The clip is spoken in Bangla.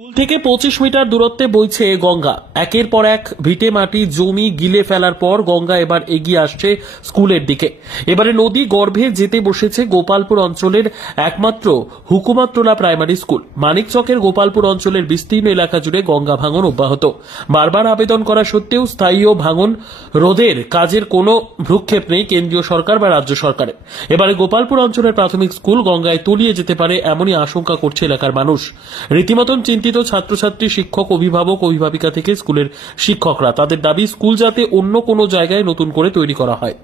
স্কুল থেকে 25 মিটার দূরত্বে বইছে গঙ্গা। একের পর এক ভিটে মাটি জমি গিলে ফেলার পর গঙ্গা এবার এগিয়ে আসছে স্কুলের দিকে। এবারে নদী গর্ভে যেতে বসেছে গোপালপুর অঞ্চলের একমাত্র হুকুমাতটোলা প্রাইমারি স্কুল। মানিকচকের গোপালপুর অঞ্চলের বিস্তীর্ণ এলাকা জুড়ে গঙ্গা ভাঙন অব্যাহত। বারবার আবেদন করা সত্ত্বেও স্থায়ী ভাঙন রোধের কাজের কোনো ভ্রুক্ষেপ নেই কেন্দ্রীয় সরকার বা রাজ্য সরকারের। এবারে গোপালপুর অঞ্চলের প্রাথমিক স্কুল গঙ্গায় তলিয়ে যেতে পারে এমনই আশঙ্কা করছে এলাকার মানুষ। রীতিমতন চিন্তিত ছাত্রছাত্রী, শিক্ষক, অভিভাবক, অভিভাবিকা থেকে স্কুলের শিক্ষকরা। তাদের দাবি স্কুল যাতে অন্য কোনো জায়গায় নতুন করে তৈরি করা হয়।